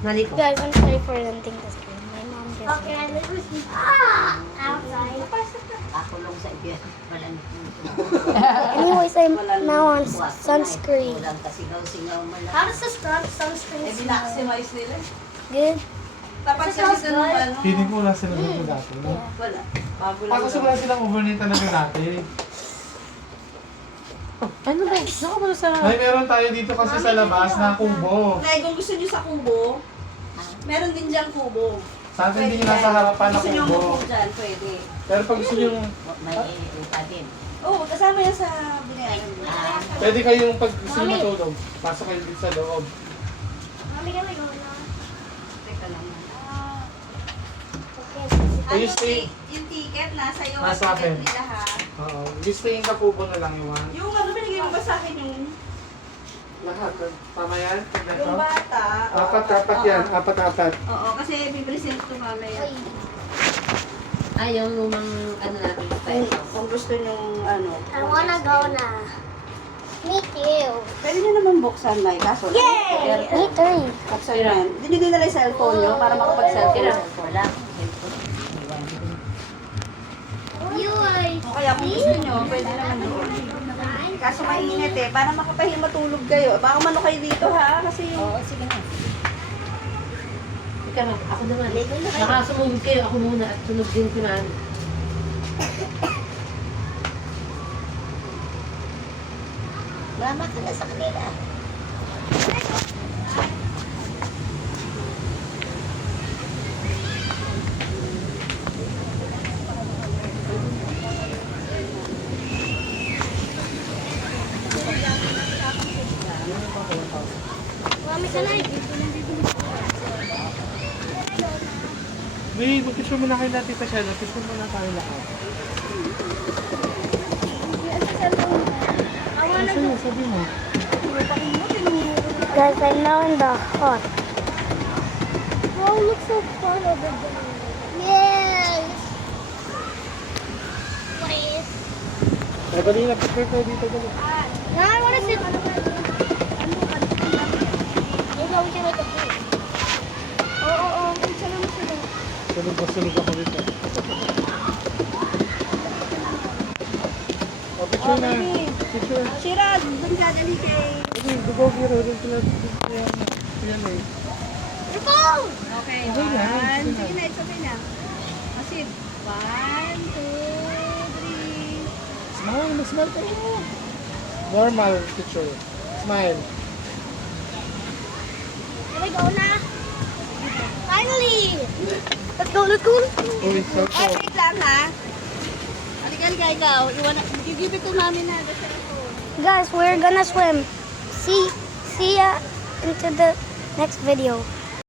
Mali ko. Guys, I'm sorry for renting the screen. My mom just... Okay, I live with you. Outside. Akulong sa iyo. Malamig mo. Anyways, I'm now on sunscreen. Walang kasigaw-singaw mo lang. How does the sunscreen Eh, smell? binaximize nila. Good? Dapat kasi dun mo ano. Feeling ko wala sila dito dati. No? Wala. Bago lang. Kasi wala silang overnight talaga dati. Ano ba? Saan ka ba sa... Ay, meron tayo dito kasi sa labas na kubo. Nay, kung gusto nyo sa kubo, meron din dyan kubo. Sa atin din yung nasa harapan na Gusto nyo kubo. kubo dyan, pwede. Pero pag gusto nyo, May upa din. Oo, kasama yan sa binayaran mo. pwede kayong pag gusto nyo matulog. Pasok kayo dito sa loob. Mommy, can we go now? Teka lang. Okay. Ay, you stay. Yung ticket, nasa iyo. Nasa akin. Ticket nila ha. Oo. You stay in the kubo na lang yung one. Yung ano, binigay mo ba sa akin yung Lahat. Tama yan? yung bata? Apat yan. Apat. Oo, kasi bipresent ko mamaya. Ay, yung lumang ano natin. Kung gusto nyo ano. I wanna go na. Me too. Pwede nyo naman buksan na kaso. Yay! Me too. Buksan yan. Dinigay nila yung cellphone nyo para makapag-selfie na. Wala. O kaya kung gusto nyo, pwede naman doon. Kaso mainit eh, para makapahinga matulog kayo. Baka mano kayo dito ha, kasi Oo, sige na. Ika na, ako naman. Nakasumunod kayo, ako muna at sunog din ko na. Mama ka na sa kanila. Mommy, can I? Wait, mag-picture muna kayo natin pa siya. Picture muna tayo lahat. I wanna Ano sabi mo? Guys, I'm now in the hut. Oh, look so fun over there. Yes. Please. Ay, bali na picture tayo dito. Dali. Now I want to sit. Maybe we can make a picture. Oh. Picture naman sila. Sunog ako dito. Oh, picture na. Picture. Shirag, doon ka dali kay... Ay, dugo, giro. Doon sila. Yan eh. Your phone! Okay, Okay na, one. sige na. Sige na, it's okay na. Asid. 1, 2, 3. Smile kayo. Normal picture. Smile. Can we go now? Finally! Let's go. Uy, so. Ay, wait lang ha. Halika ikaw. You give it to mami na. Guys, we're gonna swim. See ya into the next video.